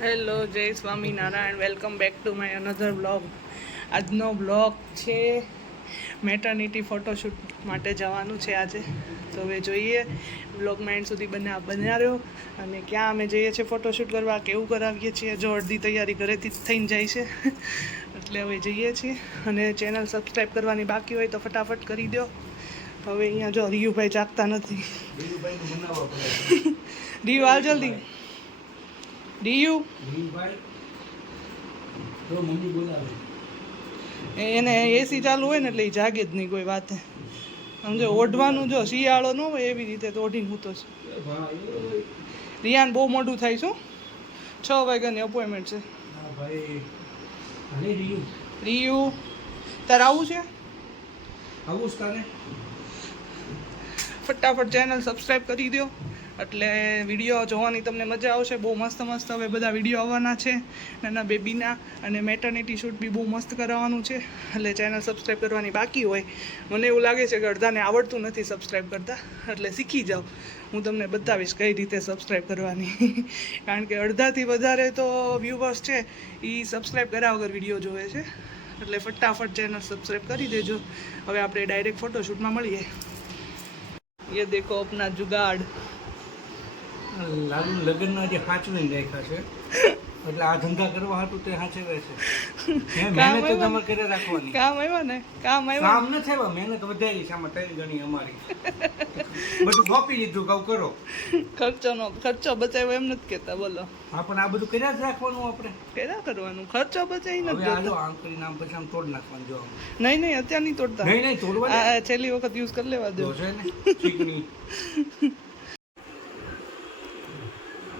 Hello, જય Swaminarayan. Welcome back to my another blog. આજનો blog છે મેટર્નિટી ફોટોશૂટ માટે જવાનું છે આજે. તો હવે જોઈએ બ્લોગમાં એન્ડ સુધી બન્યા રહ્યો. અને ક્યાં અમે જઈએ છીએ ફોટોશૂટ કરવા, કેવું કરાવીએ છીએ. જો અડધી તૈયારી ઘરેથી જ થઈને જાય છે એટલે હવે જઈએ છીએ. અને ચેનલ સબસ્ક્રાઈબ કરવાની બાકી હોય તો ફટાફટ કરી દો. હવે અહીંયા જો રિયુભાઈ જાગતા નથી. રિયુ હાલ જલ્દી. ડીયુ એને એસી ચાલુ હોય ને એટલે એ જાગે જ નહીં કોઈ વાતે. સમજો ઓઢવાનું, જો શિયાળો ન હોય એવી રીતે તો ઓઢીને હું તો છે. રિયાન બહુ મોડું થાય શું, 6 વાગ્યાની અપોઇન્ટમેન્ટ છે. રિયુ તારે આવું છે? ફટાફટ ચેનલ સબસ્ક્રાઈબ કરી દો એટલે વિડીયો જોવાની તમને મજા આવશે. બહુ મસ્ત મસ્ત હવે બધા વિડીયો આવવાના છે નાના બેબીના. અને મેટર્નિટી શૂટ બી બહુ મસ્ત કરાવવાનું છે. એટલે ચેનલ સબસ્ક્રાઈબ કરવાની બાકી હોય, મને એવું લાગે છે કે અડધાને આવડતું નથી સબસ્ક્રાઈબ કરતા, એટલે શીખી જાઓ. હું તમને બતાવીશ કઈ રીતે સબસ્ક્રાઈબ કરવાની કારણ કે અડધાથી વધારે તો વ્યૂવર્સ છે એ સબસ્ક્રાઈબ કર્યા વગર વિડીયો જોવે છે. એટલે ફટાફટ ચેનલ સબસ્ક્રાઈબ કરી દેજો. હવે આપણે ડાયરેક્ટ ફોટોશૂટમાં મળીએ. ये देखो अपना जुगाड़. લાલુ લગ્નના જે સાચવીને રાખ્યા છે એટલે આ ધંધા કરવા હતું તે સાચવે છે. મહેનત તો તમારે કરે રાખવાની. કામ આવ્યા ને, કામ આવ્યા. કામ નથી આવ્યા, મહેનત વધારી છે આમાં 3 ગણી અમારી. બધું સોંપી દીધું, કહું કરો. ખર્ચો બચાવ્યો એમ નથી કહેતા, બોલો. હા પણ આ બધું કર્યા જ રાખવાનું આપણે. કર્યા કરવાનું, ખર્ચો બચાવી નથી હવે દેતા. આમ કરીને આમ પછી આમ તોડ નાખવાનું. જો નહીં અત્યારે નહીં તોડતા. નહીં તોડવા આ છેલ્લી વખત યુઝ કરી લેવા દો. છે ને ચીકણી.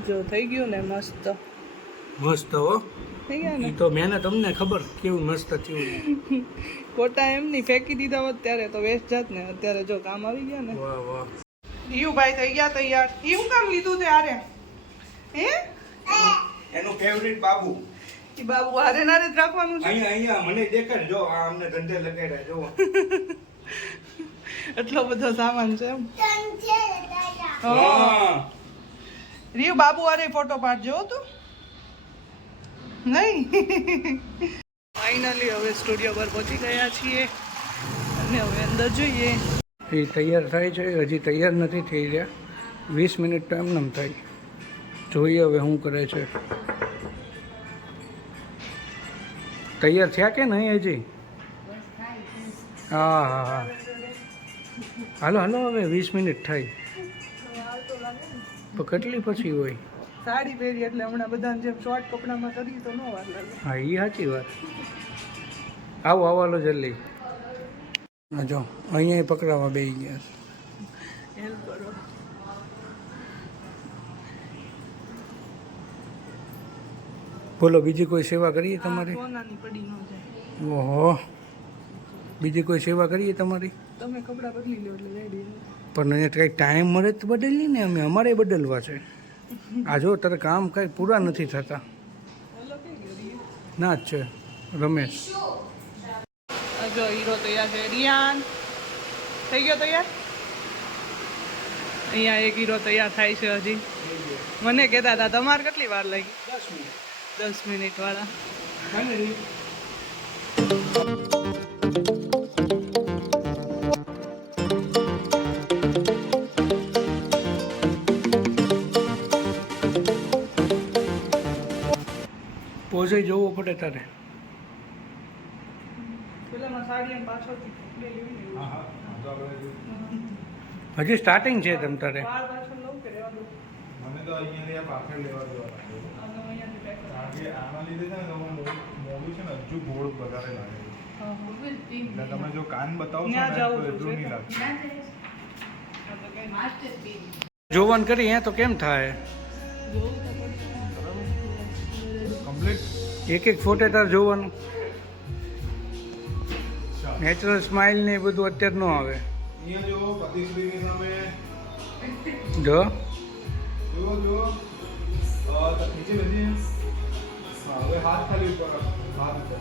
જો થઈ ગયું ને મસ્ત. મસ્ત હો થઈ ગયા ને. ઈ તો મહેનત અમને ખબર કેવું મસ્ત થયું. ખોટા એમ નહીં ફેંકી દીધા હોત ત્યારે તો વેસ્ટ જાત ને. અત્યારે જો કામ આવી ગયા ને. વાહ વાહ. ભાઈ થઈ ગયા તૈયાર. એ શું કામ લીધું તે હારે? હે એનું ફેવરિટ બાબુ. એ બાબુ હારે નારે જ રાખવાનું છે. અહીંયા મને દેખાડ. જો આ અમને ધંધે લગાડ્યા. જો એટલો બધો સામાન છે એમ. હા રિયુ બાબુ હારે ફોટો પાડજો તું. નહીં ફાઇનલી હવે સ્ટુડિયો પર પહોંચી ગયા છીએ અને હવે અંદર જોઈએ. એ તૈયાર થાય છે, હજી તૈયાર નથી થઈ રહ્યા. 20 મિનિટ તો એમને એમ થાય. જોઈએ હવે શું કરે છે. તૈયાર થયા કે નહીં હજી? હા હા હા હાલો હાલો હવે 20 મિનિટ થાય. તો કેટલી પછી હોય? સાડી પહેરી એટલે હમણાં બધાને જેમ શોર્ટ કપડામાં કરી તો ન વાર લાગે. હા એ સાચી વાત. આવો આવાલો જલ્દી. હા જો અહીંયા પકડાવા બેસી ગયા. હેલ્પ કરો. બોલો બીજી કોઈ સેવા કરીએ તમારી? સોનાની પડી ન જાય. ઓહો, બીજી કોઈ સેવા કરીએ તમારી? તમે કપડાં બદલી લો એટલે રેડી. પણ એને કંઈક ટાઈમ મળે તો બદલીએ ને. અમારે બદલવા છે. આ જો તારે કામ કંઈ પૂરા નથી થતા. ના જ છે રમેશ. જો હીરો તૈયાર છે. રિયાન થઈ ગયો તૈયાર. અહીંયા એક હીરો તૈયાર થાય છે હજી. મને કહેતા હતા તમારે કેટલી વાર લાગી? 10 મિનિટ વાળા. પોઝે જોવો પડે તારે. હજી સ્ટાર્ટિંગ છે તમ તારે. મને તો અહીંયા પાછળ લેવા દેવા કારણ કે આના લીધે છે ને તમે મોડું છે ને હજુ ગોળ વધારે લાગે એટલે તમે જો કાન બતાવો છો ને તો એટલું નહીં લાગતું. જોવાનું કરી હે તો કેમ થાય? કમ્પ્લીટ એક એક ફોટે તાર જોવાનું. નેચરલ સ્માઇલ ને એ બધું અત્યારે ન આવે. અહીંયા જો પતિશ્રીની સામે જો જુઓ નીચે નથી. હા હવે હાથ ખાલી ઉપર હાથ ઉપર.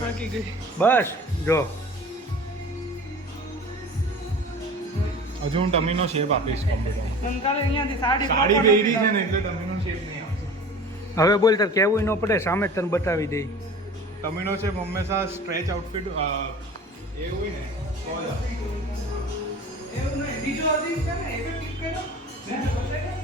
થાકી ગઈ. બસ જો હજુ હું ટમીનો શેપ આપીશ કોમ્પ્યુટર મને કાલે અહીંયાથી સાડી સાડી proper પહેરી નથી છે ને એટલે ટમીનો શેપ નહીં આવશે હવે બોલ તાર કેવું ન પડે, સામે જ તને બતાવી દઈ. ટમીનો શેપ હંમેશા સ્ટ્રેચ આઉટફિટ એ હોય ને તો જ આવે. એવું નહીં, બીજો અધિક છે ને એ ક્લિક કર્યો ને બતાવ્યો.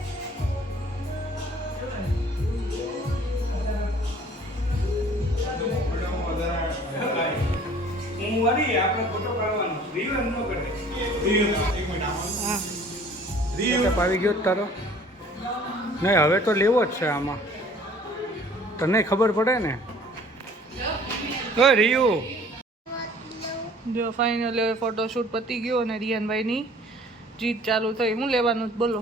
હું વળી આપણે ફોટો પાડવાનો રીલ ન કરે. હા મેકઅપ આવી ગયો જ તારો? નહીં, હવે તો લેવો જ છે આમાં, તને ખબર પડે ને. રિયુ જો ફાઇનલ હવે ફોટોશૂટ પતી ગયો અને રિયાનભાઈની જીત ચાલુ થઈ. શું લેવાનું બોલો?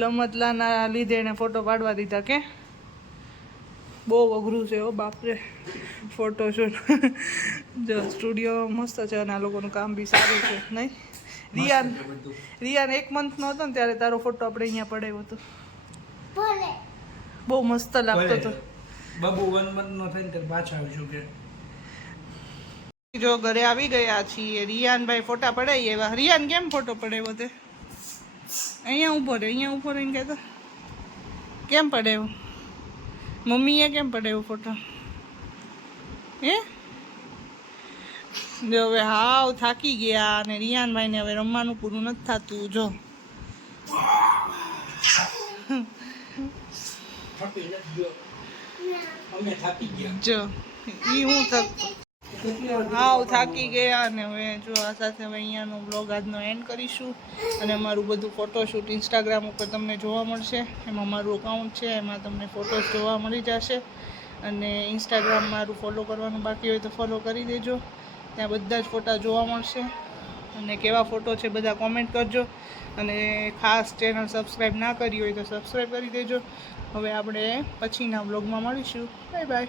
લમતલાના લીધે એને ફોટો પાડવા દીધા કે બહુ અઘરું છે હો બાપરે ફોટોશૂટ. જો સ્ટુડિયો મસ્ત છે અને આ લોકોનું કામ બી સારું છે નહીં? રિયાન 1 મંથનો હતો ને ત્યારે તારો ફોટો આપણે અહીંયા પડાવ્યો હતો, બહુ મસ્ત લાગતો હતો. બાબુ 1 month નો થઈને ત્યારે પાછા આવજો કે. જો ઘરે આવી ગયા છીએ, રિયાનભાઈ ફોટા પડાવી એવા. રિયાન કેમ ફોટો પડાવ્યો તે? અહીંયા ઊભો રહીને કહેતો કેમ પડાવ્યો? મમ્મીએ કેમ પડાવ્યો ફોટો? હે જો હવે હાવ થાકી ગયા અને રિયાનભાઈને હવે રમવાનું પૂરું નથી થતું. જો જો ઈ હું હાવ થાકી ગયા અને હવે જો આ સાથે હવે અહીંયાનો બ્લોગ આજનો એન્ડ કરીશું અને અમારું બધું ફોટોશૂટ ઇન્સ્ટાગ્રામ ઉપર તમને જોવા મળશે. એમાં મારું અકાઉન્ટ છે, એમાં તમને ફોટોસ જોવા મળી જશે અને ઇન્સ્ટાગ્રામ મારું ફોલો કરવાનું બાકી હોય તો ફોલો કરી દેજો, ત્યાં બધા જ ફોટા જોવા મળશે અને કેવા ફોટો છે બધા કોમેન્ટ કરજો અને ખાસ ચેનલ સબસ્ક્રાઈબ ના કરી હોય તો સબસ્ક્રાઈબ કરી દેજો. હવે આપણે પછીના બ્લોગમાં મળીશું. Bye bye.